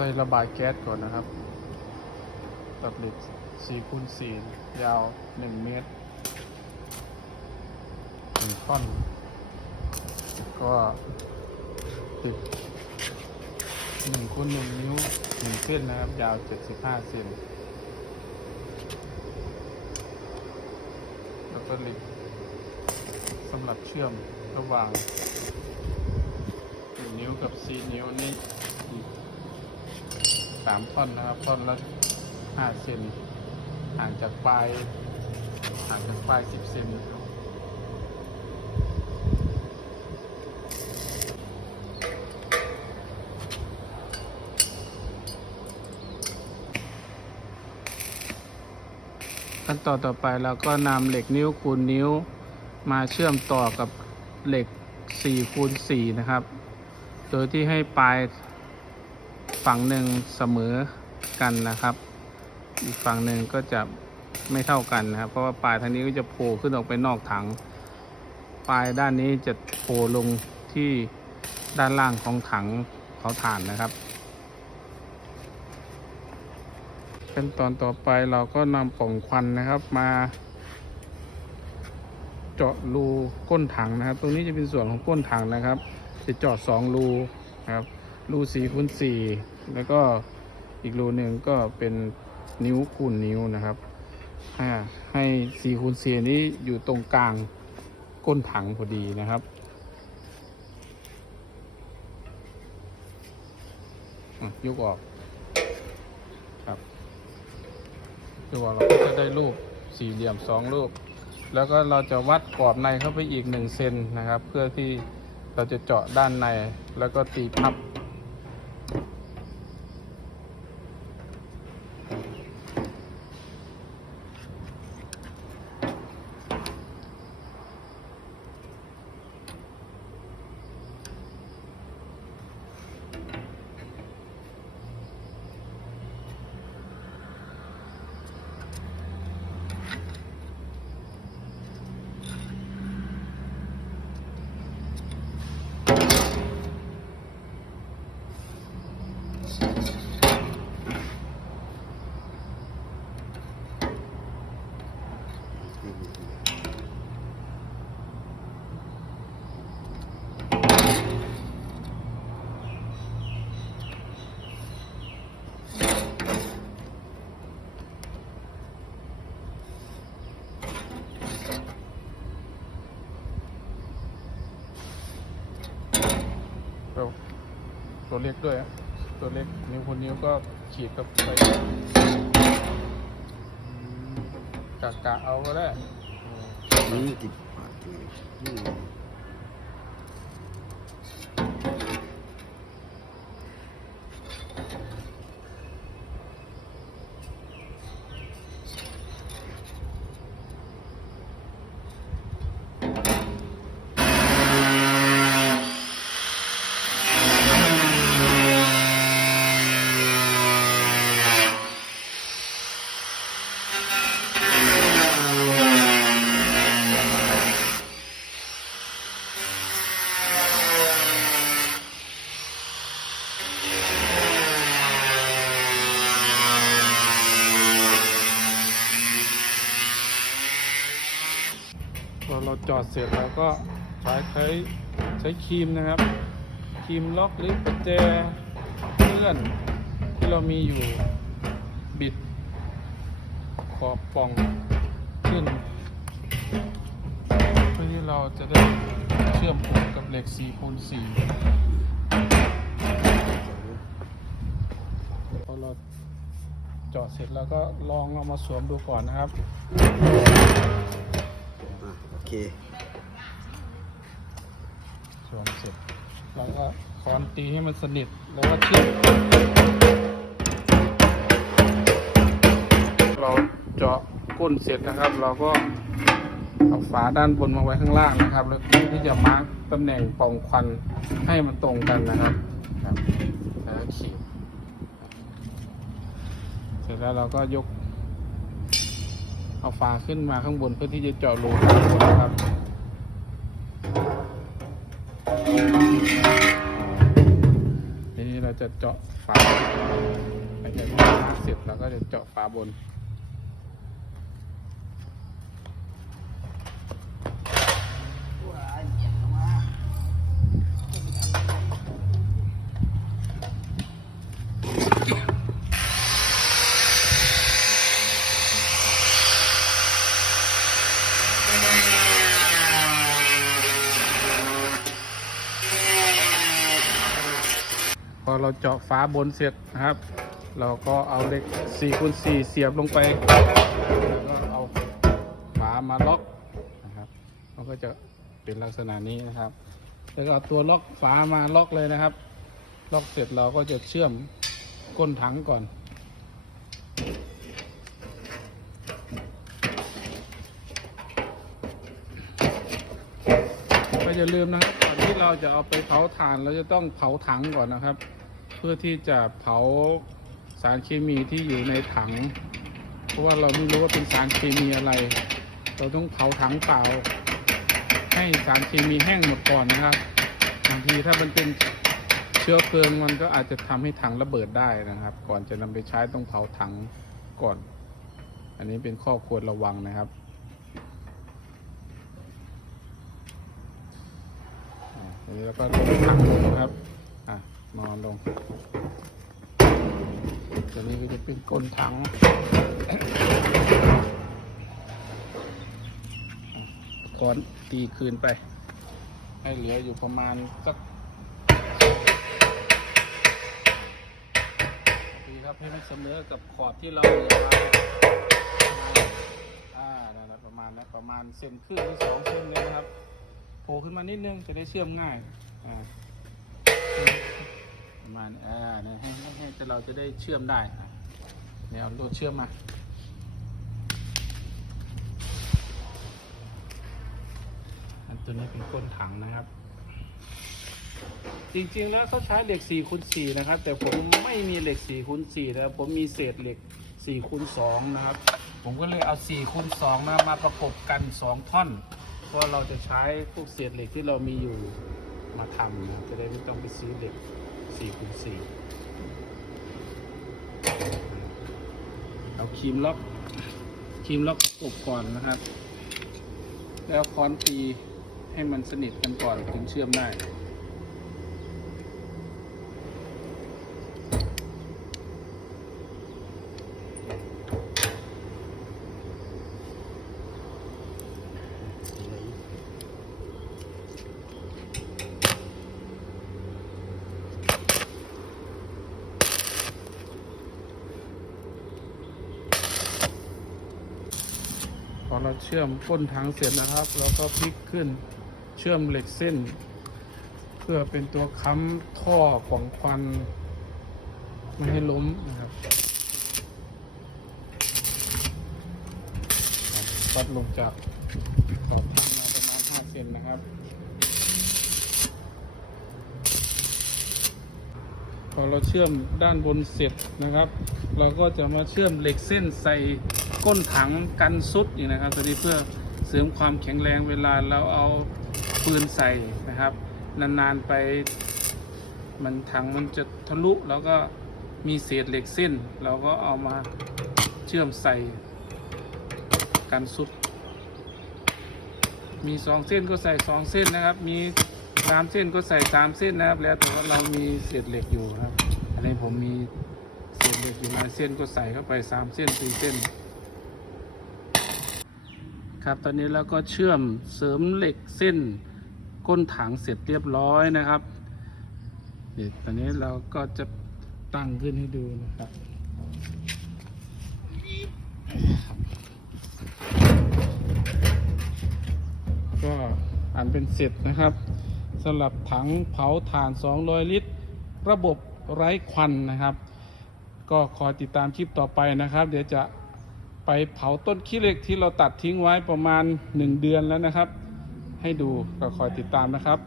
ใส่ระบายแก๊สก่อนนะครับ ตัดเหล็ก4คูณ4ยาว 1 เมตรหนึ่งท่อน ก็ติด1คูณ1นิ้ว 1 เส้นนะครับ ยาว 75 เซนแล้วก็เหล็กสำหรับเชื่อมระหว่าง1นิ้วกับ 4 นิ้วนี่อีก สามท่อนนะครับ ท่อนละห้าเซนห่างจากปลายห่างจากปลายสิบเซนขั้นตอนต่อไปเราก็นำเหล็กนิ้วคูณนิ้วมาเชื่อมต่อกับเหล็ก4คูณ4นะครับ โดยที่ให้ปลาย ฝั่งหนึ่งเสมอกันนะครับ อีกฝั่งหนึ่งก็จะไม่เท่ากันนะครับ เพราะว่าปลายทางนี้ก็จะโผล่ขึ้นออกไปนอกถัง ปลายด้านนี้จะโผล่ลงที่ด้านล่างของถังเผาถ่านนะครับขั้นตอนต่อไปเราก็นำปล่องควันนะครับมาเจาะรูก้นถังนะครับ ตรงนี้จะเป็นส่วนของก้นถังนะครับ จะเจาะสองรูนะครับ รูสี่คูณสี่แล้วก็อีกรูหนึ่งก็เป็นนิ้วคูณนิ้วนะครับให้ให้สี่คูณสี่นี้อยู่ตรงกลางก้นถังพอดีนะครับยกออกครับยกออกเราก็จะได้รูปสี่เหลี่ยมสองรูป แล้วก็เราจะวัดกรอบในเข้าไปอีกหนึ่งเซนนะครับ เพื่อที่เราจะเจาะด้านในแล้วก็ตีพับ ตัวตัวเล็กด้วย ตัวเล็กนิ้วคนนิ้วก็ขีดกับไป กะกะเอาก็ได้ นี่ติดปากเลย เราจอดเสร็จแล้วก็ใช้ใช้ใช้ครีมนะครับครีมล็อกหรือประแจเลื่อนที่เรามีอยู่บิด ขอบป่องขึ้นเพื่อที่เราจะได้เชื่อมผูกกับเหล็ก4คูณ4พอเราจาะเสร็จแล้วก็ลองเอามาสวมดูก่อนนะครับ อะโอเคสวมเสร็จเราก็ค้อนตีให้มันสนิทแล้วก็เชื่อมเราเจาะก้นเสร็จนะครับ เราก็เอาฝาด้านบนมาไว้ข้างล่างนะครับ แล้วที่จะมาร์กตำแหน่งป่องควันให้มันตรงกันนะครับแล้วขีดเสร็จแล้วเราก็ยก เอาฝาขึ้นมาข้างบนเพื่อที่จะเจาะรูบนนะครับทีนี้เราจะเจาะฝาหลังจากที่เสร็จเราก็จะเจาะฝาบน เราเจาะฝาบนเสร็จนะครับ เราก็เอาเหล็ก4คูณ4เสียบลงไปแล้วก็เอาฝามาล็อกนะครับมันก็จะเป็นลักษณะนี้นะครับ แล้วก็เอาตัวล็อกฝามาล็อกเลยนะครับ ล็อกเสร็จเราก็จะเชื่อมก้นถังก่อนก็อย่าลืมนะครับก่อนที่เราจะเอาไปเผาถ่านเราจะต้องเผาถังก่อนนะครับ เพื่อที่จะเผาสารเคมีที่อยู่ในถัง เพราะว่าเราไม่รู้ว่าเป็นสารเคมีอะไร เราต้องเผาถังเปล่า ให้สารเคมีแห้งหมดก่อนนะครับบางทีถ้ามันเป็นเชื้อเพลิงมันก็อาจจะทำให้ถังระเบิดได้นะครับ ก่อนจะนำไปใช้ต้องเผาถังก่อน อันนี้เป็นข้อควรระวังนะครับอ่าทีนี้เราก็ลงถังลงนะครับ นอนลงตัวนี้ก็จะเป็นก้นถังคอนตีคืนไป ให้เหลืออยู่ประมาณสักดีครับให้มันเสมอกับขอบที่เราเหลืออ่าประมาณนั้นประมาณเซนครึ่งหรือสองเซนเลยนะครับโผล่ขึ้นมานิดนึงจะได้เชื่อมง่ายอ่า ประมาณอ่าเนี่ยให้ให้ให้แต่เราจะได้เชื่อมได้เนี่ยเอาลวเชื่อมมาอันตัวนี้เป็นก้นถังนะครับ จริงๆแล้วเขาใช้เหล็ก4คูณ4นะครับ แต่ผมไม่มีเหล็ก4คูณ4นะครับผมมีเศษเหล็ก4คูณ2นะครับ ผมก็เลยเอา4คูณ2นะมาประกบกัน 2 ท่อน เพราะเราจะใช้พวกเศษเหล็กที่เรามีอยู่มาทำนะจะได้ไม่ต้องไปซื้อเหล็ก 4คูณ4เอาครีมล็อกครีมล็อกกบก่อนนะครับ แล้วค้อนตีให้มันสนิทกันก่อนถึงเชื่อมได้ เราเชื่อมก้นถังเสร็จนะครับ แล้วก็พลิกขึ้นเชื่อมเหล็กเส้น เพื่อเป็นตัวค้ำท่อของควันไม่ให้ล้มนะครับวัดลงจากขอบประมาณ5เซนนะครับ อเราเชื่อมด้านบนเสร็จนะครับ เราก็จะมาเชื่อมเหล็กเส้นใส่ก้นถังกันซุดนี่นะครับ ตัวนี้เพื่อเสริมความแข็งแรงเวลาเราเอาปืนใส่นะครับ นานๆไปมันถังมันจะทะลุแล้วก็มีเศษเหล็กเส้น เราก็เอามาเชื่อมใส่กันซุดมีสองเส้นก็ใส่สองเส้นนะครับ มี สามเส้นก็ใส่สามเส้นนะครับ แล้วแต่ว่าเรามีเศษเหล็กอยู่ครับ อันนี้ผมมีเศษเหล็กอยู่หลายเส้นก็ใส่เข้าไปสามเส้นสี่เส้น ครับตอนนี้เราก็เชื่อมเสริมเหล็กเส้น ก้นถังเสร็จเรียบร้อยนะครับเดี๋ยวตอนนี้เราก็จะตั้งขึ้นให้ดูนะครับก็อันเป็นเสร็จนะครับ สำหรับถังเผาถ่าน 200 ลิตร ระบบไร้ควันนะครับ ก็คอยติดตามคลิปต่อไปนะครับ เดี๋ยวจะไปเผาต้นขี้เหล็กที่เราตัดทิ้งไว้ประมาณ 1 เดือนแล้วนะครับ ให้ดูก็คอยติดตามนะครับ